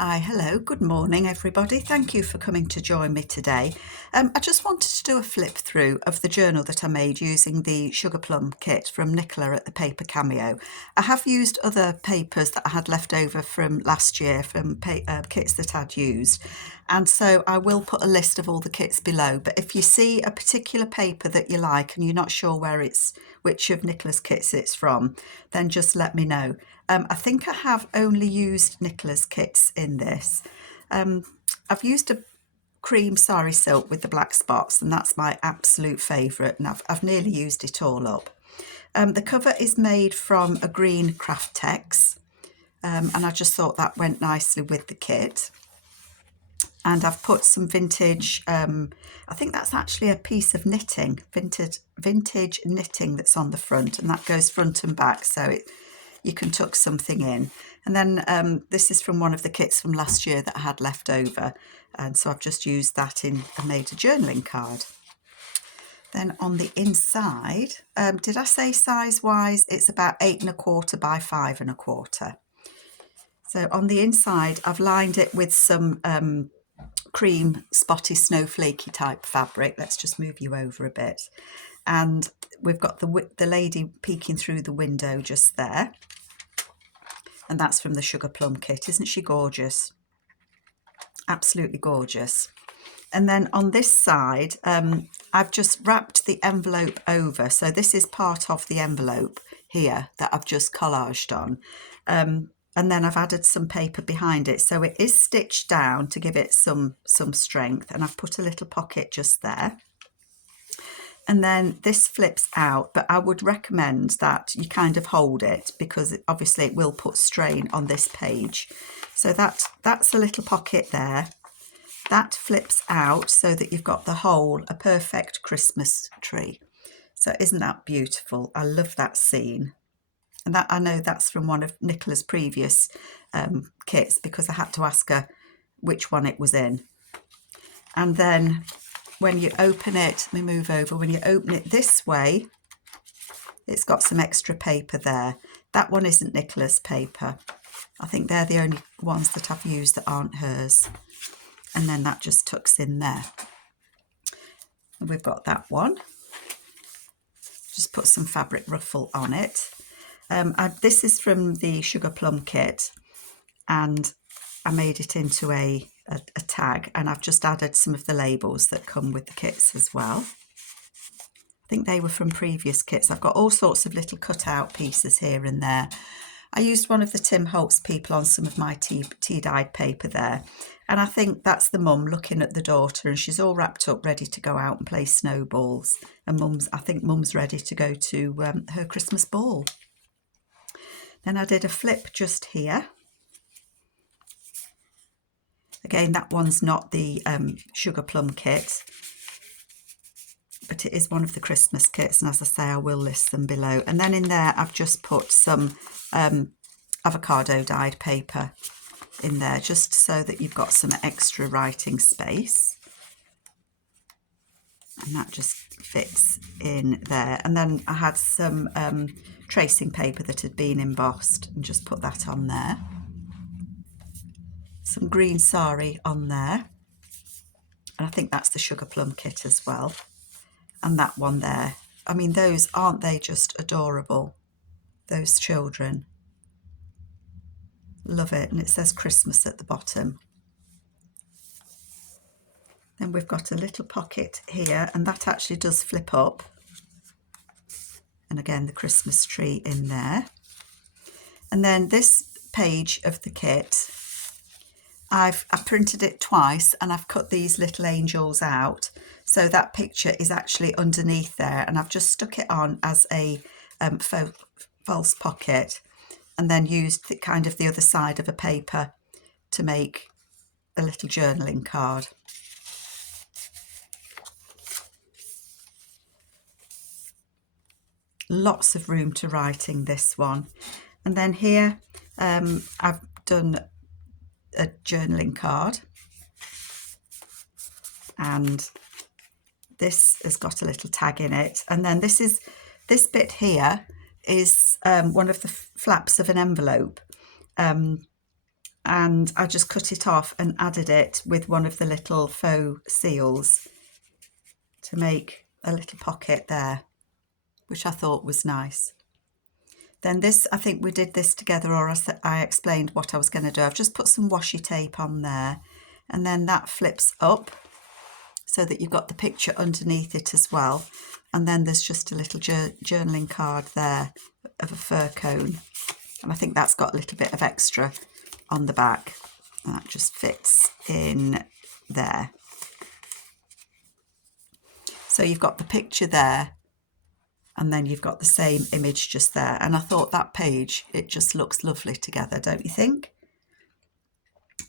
Hi, hello, good morning everybody. Thank you for coming to join me today. I just wanted to do a flip through of the journal that I made using the Sugar Plum kit from Nicola at the paper Cameo. I have used other papers that I had left over from last year from kits that I'd used, and so I will put a list of all the kits below, but if you see a particular paper that you like and you're not sure which of Nicola's kits it's from, then just let me know. I think I have only used Nicola's kits in this. I've used a cream sari silk with the black spots, and that's my absolute favourite, and I've nearly used it all up. The cover is made from a green craft tex, and I just thought that went nicely with the kit. And I've put some vintage, I think that's actually a piece of knitting, vintage knitting that's on the front, and that goes front and back, so you can tuck something in. And then this is from one of the kits from last year that I had left over, and so I've just used that and made a journaling card. Then on the inside, did I say size wise it's about 8 1/4 by 5 1/4. So on the inside I've lined it with some cream spotty snowflakey type fabric. Let's just move you over a bit, and we've got the lady peeking through the window just there, and that's from the Sugar Plum kit. Isn't she gorgeous? Absolutely gorgeous. And then on this side I've just wrapped the envelope over, so this is part of the envelope here that I've just collaged on, and then I've added some paper behind it, so it is stitched down to give it some strength, and I've put a little pocket just there. And then this flips out, but I would recommend that you kind of hold it, because obviously it will put strain on this page. So that's a little pocket there. That flips out so that you've got the whole, a perfect Christmas tree. So isn't that beautiful? I love that scene. And that, I know that's from one of Nicola's previous kits, because I had to ask her which one it was in. And then when you open it, let me move over, when you open it this way, it's got some extra paper there. That one isn't Nicola's paper. I think they're the only ones that I've used that aren't hers. And then that just tucks in there. And we've got that one. Just put some fabric ruffle on it. This is from the Sugar Plum kit, and I made it into a tag, and I've just added some of the labels that come with the kits as well. I think they were from previous kits. I've got all sorts of little cutout pieces here and there. I used one of the Tim Holtz people on some of my tea-dyed paper there, and I think that's the mum looking at the daughter, and she's all wrapped up ready to go out and play snowballs, and I think mum's ready to go to her Christmas ball. Then I did a flip just here. Again, that one's not the Sugar Plum kit, but it is one of the Christmas kits, and as I say, I will list them below. And then in there I've just put some avocado dyed paper in there, just so that you've got some extra writing space, and that just fits in there. And then I had some tracing paper that had been embossed, and just put that on there. Some green sari on there, and I think that's the Sugar Plum kit as well. And that one there, I mean, those, aren't they just adorable, those children? Love it. And it says Christmas at the bottom. Then we've got a little pocket here, and that actually does flip up, and again the Christmas tree in there. And then this page of the kit, I printed it twice, and I've cut these little angels out, so that picture is actually underneath there, and I've just stuck it on as a false pocket, and then used the other side of a paper to make a little journaling card. Lots of room to writing this one. And then here I've done a journaling card, and this has got a little tag in it. And then this bit here is one of the flaps of an envelope, and I just cut it off and added it with one of the little faux seals to make a little pocket there, which I thought was nice. Then this, I think we did this together, or I explained what I was going to do. I've just put some washi tape on there, and then that flips up so that you've got the picture underneath it as well. And then there's just a little journaling card there of a fir cone. And I think that's got a little bit of extra on the back. And that just fits in there. So you've got the picture there, and then you've got the same image just there. And I thought that page, it just looks lovely together, don't you think?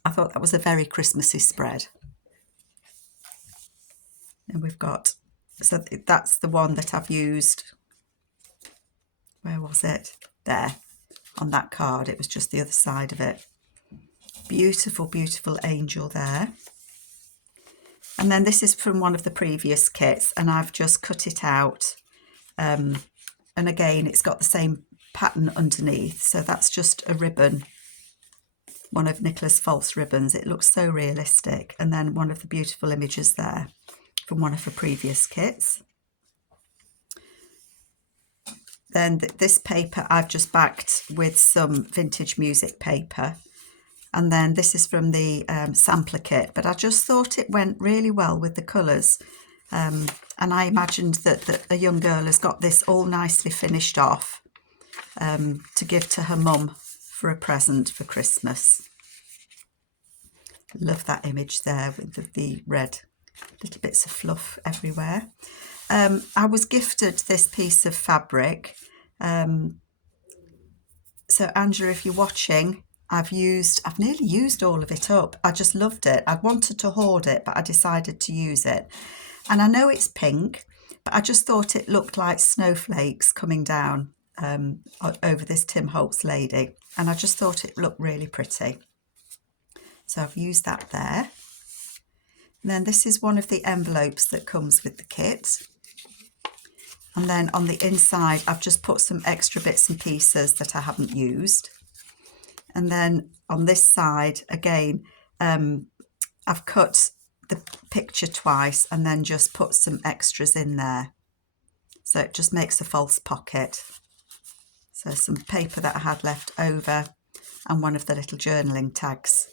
I thought that was a very Christmassy spread. And we've got, so that's the one that I've used. Where was it? There, on that card. It was just the other side of it. Beautiful, beautiful angel there. And then this is from one of the previous kits, and I've just cut it out. And again, it's got the same pattern underneath. So that's just a ribbon, one of Nicola's false ribbons. It looks so realistic. And then one of the beautiful images there from one of her previous kits. Then this paper I've just backed with some vintage music paper. And then this is from the sampler kit, but I just thought it went really well with the colours. And I imagined that a young girl has got this all nicely finished off to give to her mum for a present for Christmas. Love that image there with the red little bits of fluff everywhere. I was gifted this piece of fabric. So Angela, if you're watching, I've nearly used all of it up. I just loved it. I wanted to hoard it, but I decided to use it. And I know it's pink, but I just thought it looked like snowflakes coming down over this Tim Holtz lady. And I just thought it looked really pretty. So I've used that there. And then this is one of the envelopes that comes with the kit. And then on the inside, I've just put some extra bits and pieces that I haven't used. And then on this side, again, I've cut the picture twice and then just put some extras in there. So it just makes a false pocket. So some paper that I had left over and one of the little journaling tags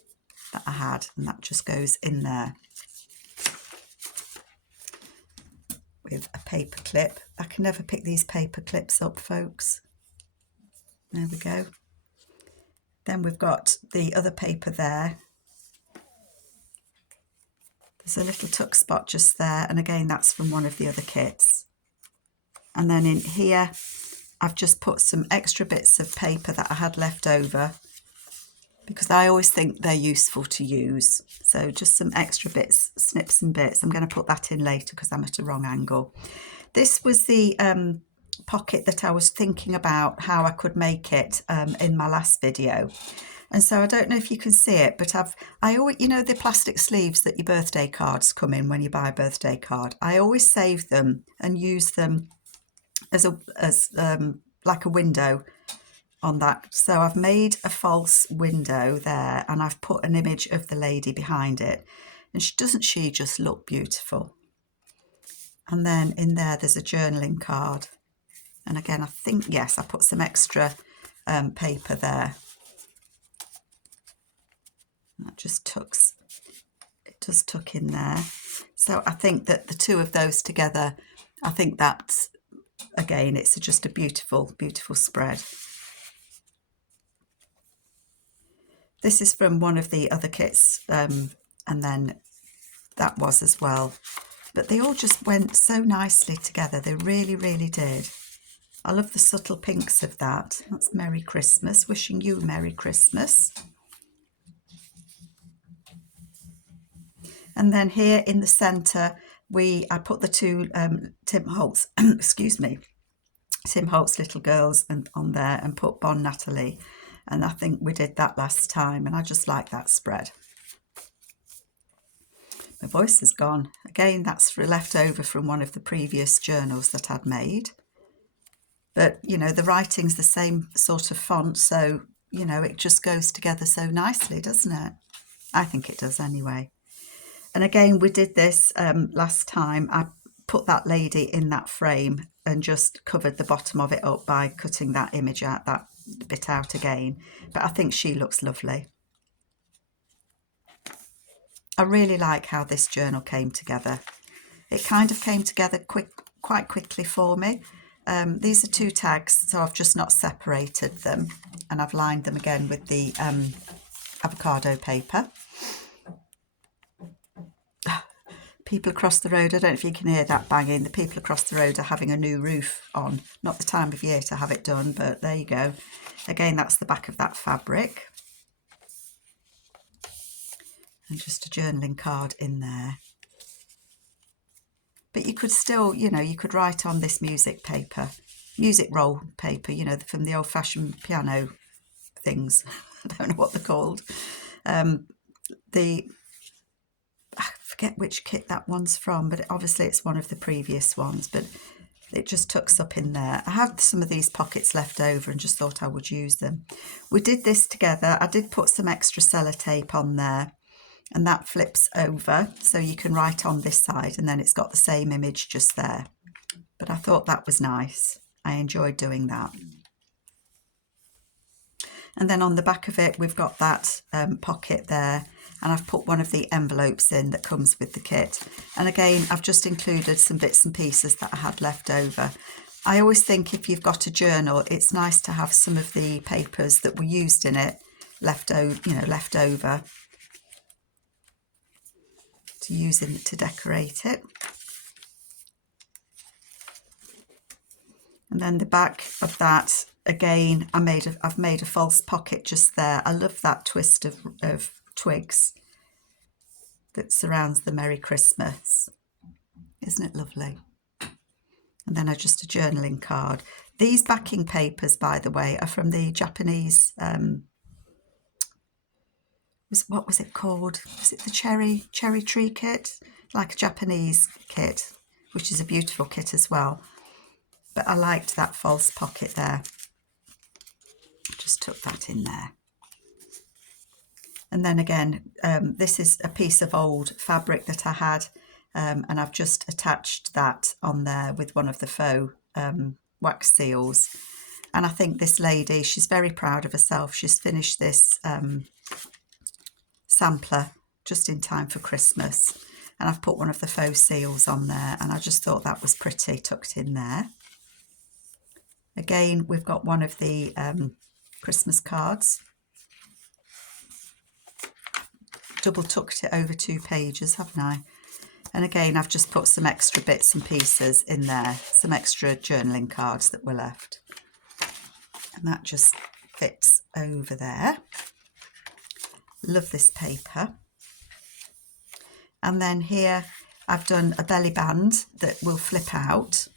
that I had, and that just goes in there. With a paper clip. I can never pick these paper clips up, folks. There we go. Then we've got the other paper there. There's a little tuck spot just there, and again that's from one of the other kits. And then in here I've just put some extra bits of paper that I had left over because I always think they're useful to use. So just some extra bits, snips and bits. I'm going to put that in later because I'm at a wrong angle. This was the pocket that I was thinking about how I could make it in my last video. And so I don't know if you can see it, but I always, you know, the plastic sleeves that your birthday cards come in when you buy a birthday card. I always save them and use them as like a window on that. So I've made a false window there, and I've put an image of the lady behind it. And doesn't she just look beautiful? And then in there's a journaling card. And again, I think, yes, I put some extra paper there. That just tucks, it does tuck in there. So I think that the two of those together, I think that's, again, it's just a beautiful, beautiful spread. This is from one of the other kits, and then that was as well. But they all just went so nicely together. They really, really did. I love the subtle pinks of that. That's Merry Christmas. Wishing you a Merry Christmas. And then here in the centre, I put the two Tim Holtz, excuse me, Tim Holtz little girls on there and put Bon Natalie. And I think we did that last time, and I just like that spread. My voice is gone. Again, that's left over from one of the previous journals that I'd made. But, you know, the writing's the same sort of font, so you know, it just goes together so nicely, doesn't it? I think it does anyway. And again, we did this last time. I put that lady in that frame and just covered the bottom of it up by cutting that image out, that bit out again. But I think she looks lovely. I really like how this journal came together. It kind of came together quite quickly for me. These are 2 tags, so I've just not separated them, and I've lined them again with the avocado paper. People across the road, I don't know if you can hear that banging. The people across the road are having a new roof on. Not the time of year to have it done, but there you go. Again, that's the back of that fabric. And just a journaling card in there. But you could still, you know, you could write on this music roll paper, you know, from the old-fashioned piano things. I don't know what they're called. I forget which kit that one's from, but obviously it's one of the previous ones, but it just tucks up in there. I had some of these pockets left over and just thought I would use them. We did this together. I did put some extra sellotape on there, and that flips over so you can write on this side, and then it's got the same image just there. But I thought that was nice. I enjoyed doing that. And then on the back of it, we've got that pocket there, and I've put one of the envelopes in that comes with the kit. And again, I've just included some bits and pieces that I had left over. I always think if you've got a journal, it's nice to have some of the papers that were used in it left over to use to decorate it. And then the back of that, again, I've made a false pocket just there. I love that twist of twigs that surrounds the Merry Christmas. Isn't it lovely? And then just a journaling card. These backing papers, by the way, are from the Japanese, what was it called? Was it the cherry tree kit? Like a Japanese kit, which is a beautiful kit as well. But I liked that false pocket there. Just tuck that in there. And then again, this is a piece of old fabric that I had, and I've just attached that on there with one of the faux wax seals. And I think this lady, she's very proud of herself. She's finished this sampler just in time for Christmas. And I've put one of the faux seals on there, and I just thought that was pretty tucked in there. Again, we've got one of the Christmas cards. Double tucked it over 2 pages, haven't I? And again, I've just put some extra bits and pieces in there, some extra journaling cards that were left. And that just fits over there. Love this paper. And then here I've done a belly band that will flip out.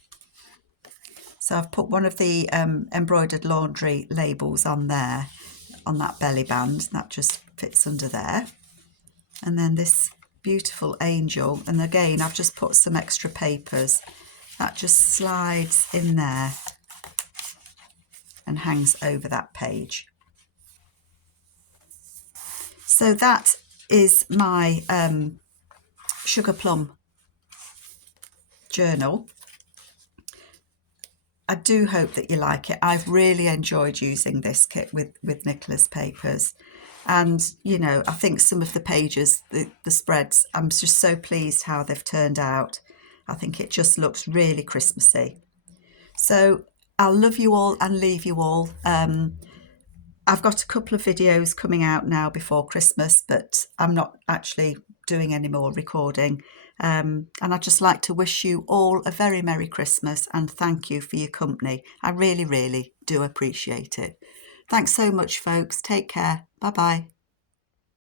So I've put one of the embroidered laundry labels on there, on that belly band. That just fits under there. And then this beautiful angel. And again, I've just put some extra papers. That just slides in there and hangs over that page. So that is my Sugar Plum journal. I do hope that you like it. I've really enjoyed using this kit with Nicola's papers. And, you know, I think some of the pages, the spreads, I'm just so pleased how they've turned out. I think it just looks really Christmassy. So I'll love you all and leave you all. I've got a couple of videos coming out now before Christmas, but I'm not actually doing any more recording. And I'd just like to wish you all a very Merry Christmas and thank you for your company. I really, really do appreciate it. Thanks so much, folks. Take care. Bye-bye.